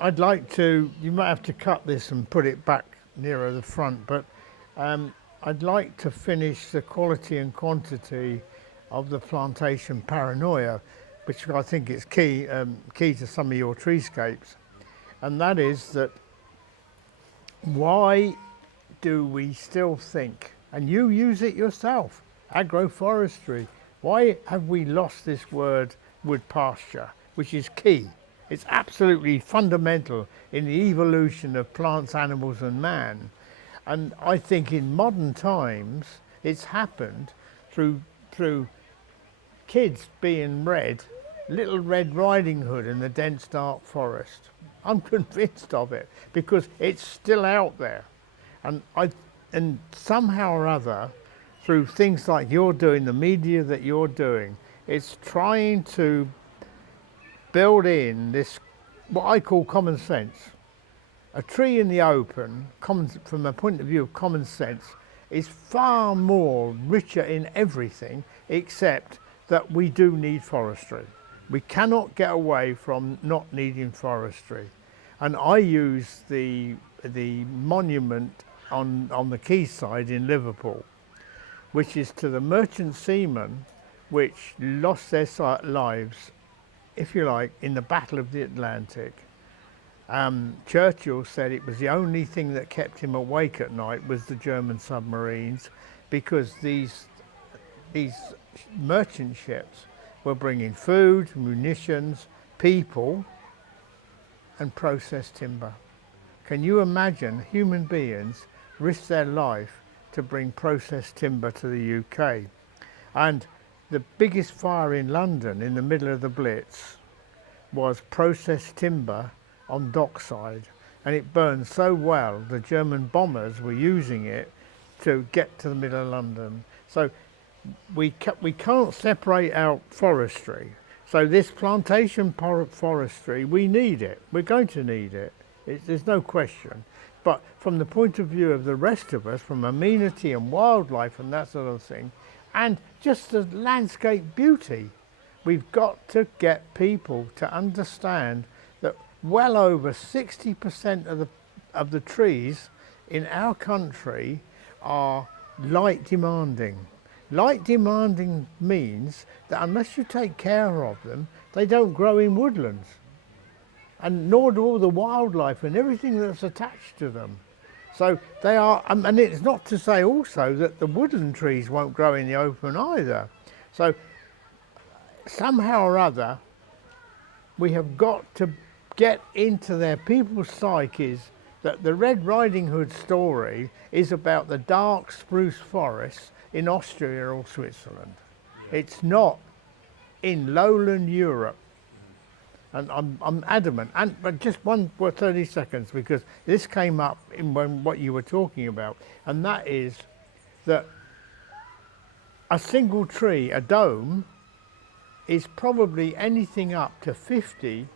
I'd like to, you might have to cut this and put it back nearer the front, but I'd like to finish the quality and quantity of the plantation paranoia, which I think is key to some of your treescapes. And that is that why do we still think, and you use it yourself, agroforestry, why have we lost this word wood pasture, which is key? It's absolutely fundamental in the evolution of plants, animals and man. And I think in modern times it's happened through kids being read Little Red Riding Hood in the dense dark forest. I'm convinced of it because it's still out there. And somehow or other, through things like you're doing, the media that you're doing, it's trying to build in this, what I call common sense. A tree in the open, from a point of view of common sense, is far more richer in everything except that we do need forestry. We cannot get away from not needing forestry. And I use the monument on the quayside in Liverpool, which is to the merchant seamen which lost their lives, if you like, in the Battle of the Atlantic. Churchill said it was the only thing that kept him awake at night was the German submarines, because these merchant ships were bringing food, munitions, people and processed timber. Can you imagine human beings risk their life to bring processed timber to the UK? And the biggest fire in London in the middle of the Blitz was processed timber on dockside, and it burned so well the German bombers were using it to get to the middle of London. So we can't separate out forestry. So this plantation forestry, we need it. We're going to need it. There's no question. But from the point of view of the rest of us, from amenity and wildlife and that sort of thing, and just the landscape beauty, we've got to get people to understand that well over 60% of the trees in our country are light demanding. Light demanding means that unless you take care of them, they don't grow in woodlands. And nor do all the wildlife and everything that's attached to them. So they are, and it's not to say also that the woodland trees won't grow in the open either. So somehow or other, we have got to get into their people's psyches that the Red Riding Hood story is about the dark spruce forests in Austria or Switzerland. Yeah. It's not in lowland Europe. And I'm adamant, but just 30 seconds, because this came up in what you were talking about, and that is that a single tree, a dome, is probably anything up to 50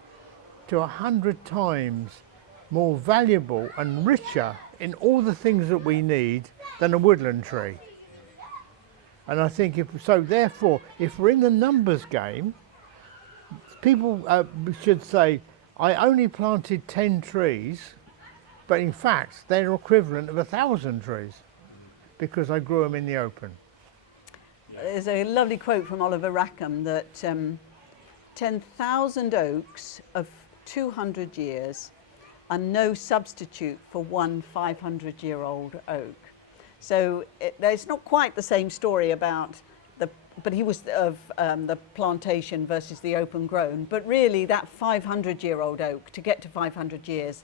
to 100 times more valuable and richer in all the things that we need than a woodland tree. And I think therefore, if we're in the numbers game, people should say, I only planted 10 trees, but in fact, they're equivalent of 1,000 trees because I grew them in the open. There's a lovely quote from Oliver Rackham that 10,000 oaks of 200 years are no substitute for one 500-year-old oak. So it's not quite the same story about but he was of the plantation versus the open grown, but really that 500-year-old oak, to get to 500 years,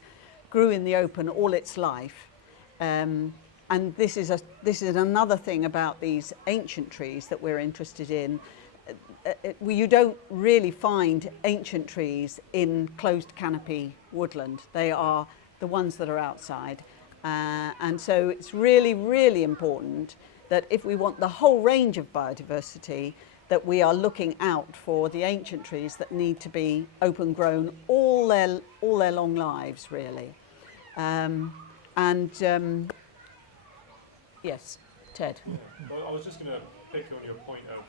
grew in the open all its life. And this is another thing about these ancient trees that we're interested in. You don't really find ancient trees in closed canopy woodland. They are the ones that are outside. And so it's really, really important that if we want the whole range of biodiversity, that we are looking out for the ancient trees that need to be open grown all their long lives, really. Yes, Ted. Well, I was just going to pick on your point of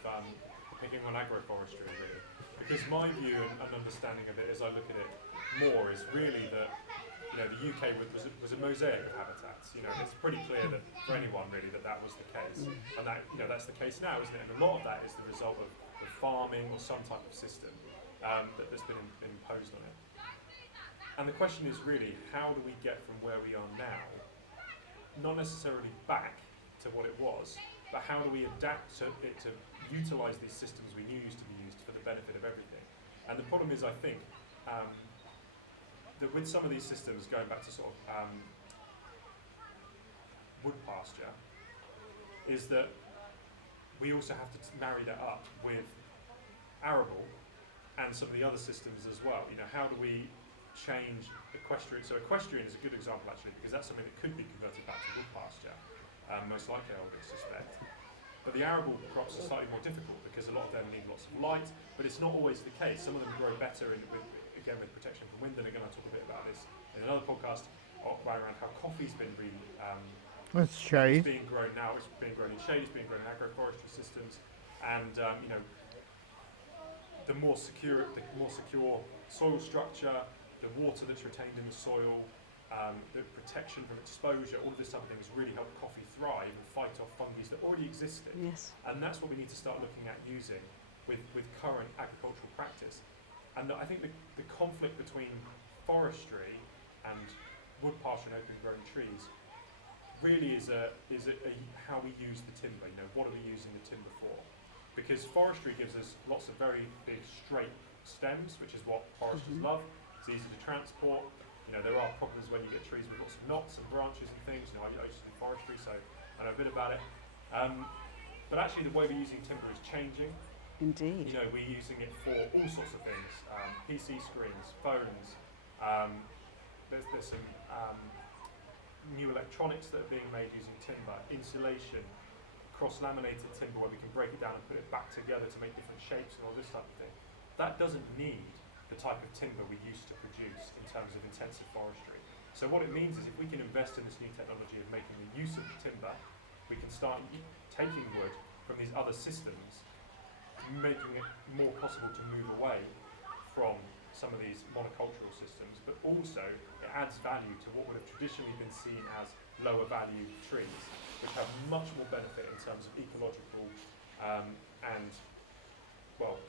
picking on agroforestry, really, because my view and understanding of it as I look at it, more is really that the UK was a mosaic of habitats. It's pretty clear that for anyone really that was the case, and that's the case now, isn't it? And a lot of that is the result of farming or some type of system that's been imposed on it. And the question is really, how do we get from where we are now, not necessarily back to what it was, but how do we adapt to it to utilise these systems we knew used to be used for the benefit of everything? And the problem is, I think, that with some of these systems, going back to sort of wood pasture, is that we also have to marry that up with arable and some of the other systems as well. How do we change equestrian? So equestrian is a good example actually, because that's something that could be converted back to wood pasture, most likely I would suspect. But the arable crops are slightly more difficult because a lot of them need lots of light, but it's not always the case. Some of them grow better with protection from wind, and I'm going to talk a bit about this in another podcast around how coffee's been that's shade. It's being grown now. It's being grown in shade. It's being grown in agroforestry systems, and the more secure soil structure, the water that's retained in the soil, the protection from exposure, all of this type of thing has really helped coffee thrive and fight off fungi that already existed. Yes. And that's what we need to start looking at using with current agricultural practice. And I think the conflict between forestry and wood pasture and open growing trees really is how we use the timber. What are we using the timber for? Because forestry gives us lots of very big straight stems, which is what foresters love. It's easy to transport. There are problems when you get trees with lots of knots and branches and things. I used to do forestry, so I know a bit about it. But actually the way we're using timber is changing. Indeed. We're using it for all sorts of things, PC screens, phones, there's some new electronics that are being made using timber, insulation, cross-laminated timber where we can break it down and put it back together to make different shapes and all this type of thing. That doesn't need the type of timber we used to produce in terms of intensive forestry. So what it means is if we can invest in this new technology of making the use of timber, we can start taking wood from these other systems, making it more possible to move away from some of these monocultural systems, but also it adds value to what would have traditionally been seen as lower value trees, which have much more benefit in terms of ecological and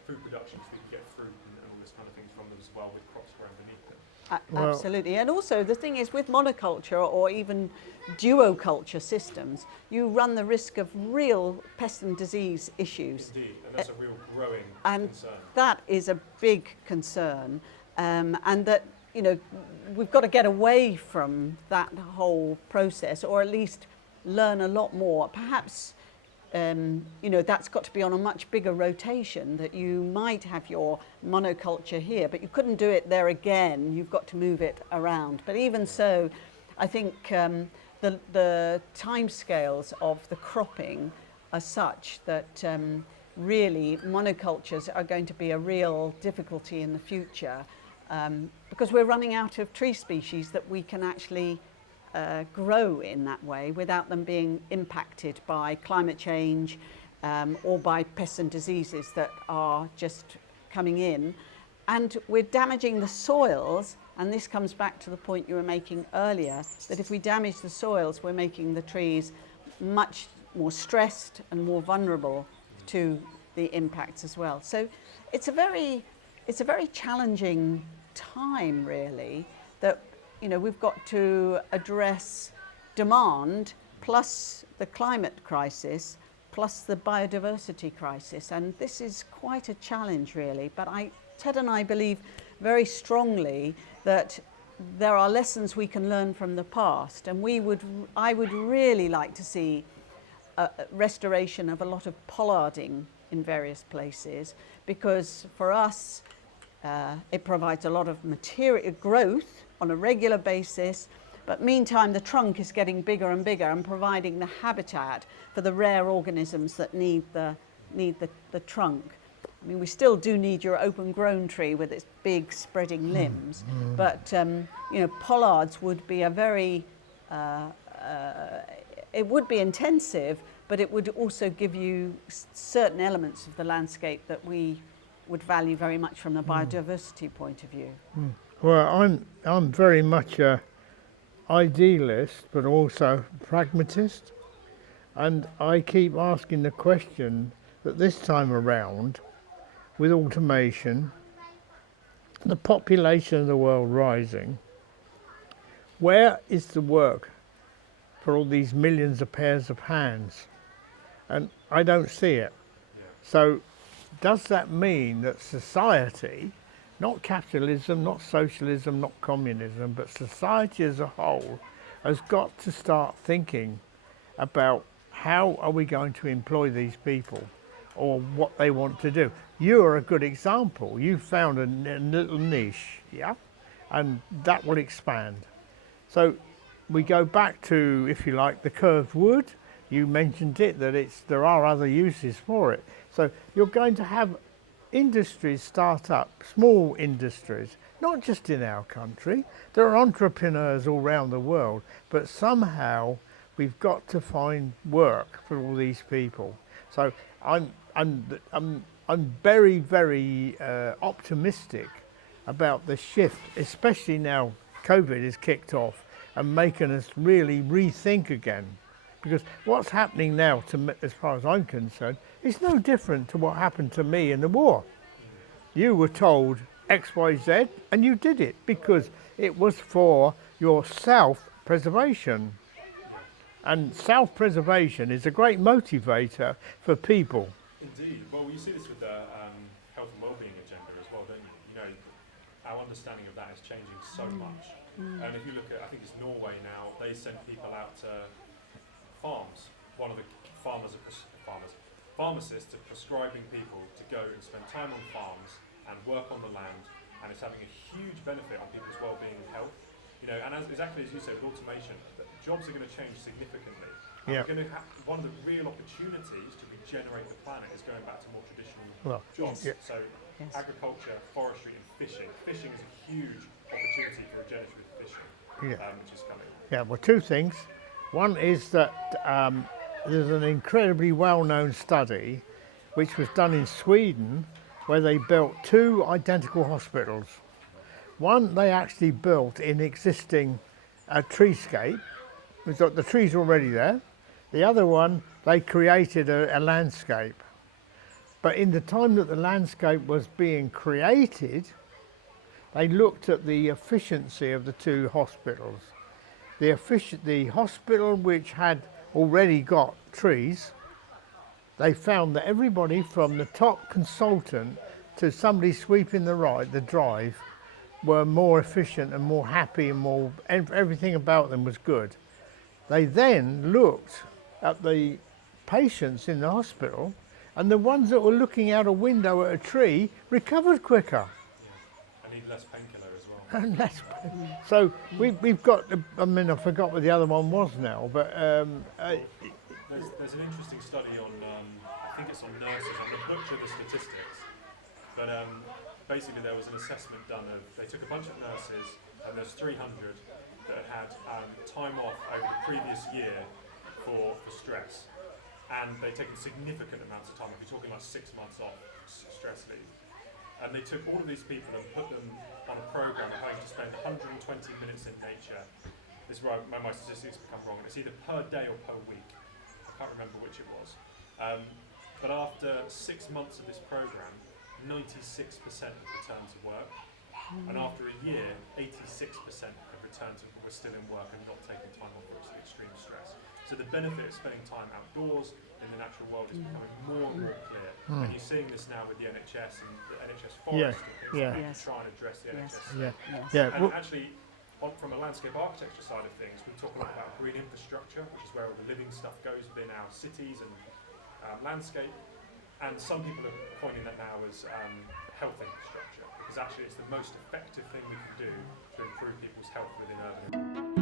food production, so we can get fruit and all this kind of things from them as well, with crops growing beneath them. Absolutely. And also the thing is, with monoculture or even duoculture systems, you run the risk of real pest and disease issues. Indeed, and that's a real growing concern. That is a big concern, and that we've got to get away from that whole process, or at least learn a lot more. Perhaps that's got to be on a much bigger rotation, that you might have your monoculture here, but you couldn't do it there again. You've got to move it around. But even so, I think the timescales of the cropping are such that really monocultures are going to be a real difficulty in the future, because we're running out of tree species that we can actually grow in that way without them being impacted by climate change or by pests and diseases that are just coming in. And we're damaging the soils, and this comes back to the point you were making earlier, that if we damage the soils, we're making the trees much more stressed and more vulnerable to the impacts as well. So it's a very challenging time, really, that we've got to address demand plus the climate crisis plus the biodiversity crisis, and this is quite a challenge, really. But Ted and I believe very strongly that there are lessons we can learn from the past, and I would really like to see a restoration of a lot of pollarding in various places, because for us it provides a lot of material growth on a regular basis, but meantime the trunk is getting bigger and bigger and providing the habitat for the rare organisms that need the trunk. I mean, we still do need your open grown tree with its big spreading limbs, but pollards would be a very it would be intensive, but it would also give you certain elements of the landscape that we would value very much from a biodiversity point of view. Well, I'm very much a idealist, but also pragmatist, and I keep asking the question that this time around, with automation, the population of the world rising, where is the work for all these millions of pairs of hands? And I don't see it. Yeah. So does that mean that society, not capitalism, not socialism, not communism, but society as a whole, has got to start thinking about how are we going to employ these people or what they want to do? You are a good example. You found a little niche, yeah, and that will expand. So we go back to, if you like, the curved wood. You mentioned it, that there are other uses for it. So you're going to have industries start up, small industries, not just in our country. There are entrepreneurs all around the world, but somehow we've got to find work for all these people. So I'm very, very optimistic about the shift, especially now COVID is kicked off and making us really rethink again. Because what's happening now, as far as I'm concerned, is no different to what happened to me in the war. You were told X, Y, Z, and you did it because it was for your self-preservation. And self-preservation is a great motivator for people. Indeed. Well, you see this with the health and wellbeing agenda as well, don't you? You know, our understanding of that is changing so much. And if you look at, I think it's Norway now, they send people out to farms. One of the pharmacists are prescribing people to go and spend time on farms and work on the land, and it's having a huge benefit on people's well-being and health. You know, and exactly as you said, with automation, jobs are going to change significantly. Yeah. We're going to have one of the real opportunities to regenerate the planet is going back to more traditional jobs. Yeah. So agriculture, forestry, and fishing. Fishing is a huge opportunity for regenerative fishing, which is coming. Yeah, well, two things. One is that there's an incredibly well-known study which was done in Sweden where they built two identical hospitals. One they actually built in existing treescape. We've got the trees already there. The other one, they created a landscape. But in the time that the landscape was being created, they looked at the efficiency of the two hospitals. The hospital which had already got trees, they found that everybody from the top consultant to somebody sweeping the drive were more efficient and more happy and everything about them was good. They then looked at the patients in the hospital, and the ones that were looking out a window at a tree recovered quicker. And need less painkiller as well. And less. So we've got, I mean, I forgot what the other one was now, but there's an interesting study on, I think it's on nurses. I'm going to butcher the statistics, but basically there was an assessment done of, they took a bunch of nurses, and there's 300 that had time off over the previous year for stress, and they'd taken significant amounts of time off. You're talking like 6 months off stress leave, and they took all of these people and put them on a program of having to spend 120 minutes in nature. This is where my statistics become wrong. It's either per day or per week. I can't remember which it was. But after 6 months of this program, 96% have returned to work, and after a year, 86% have returned to were still in work and not taking time off for extreme stress. So the benefit of spending time outdoors in the natural world is becoming more and more clear. And you're seeing this now with the NHS and the NHS forest and things like that to try and address the NHS. And actually, from a landscape architecture side of things, we talk a lot about green infrastructure, which is where all the living stuff goes within our cities and landscape. And some people are coining that now as health infrastructure, because actually it's the most effective thing we can do to improve people's health within urban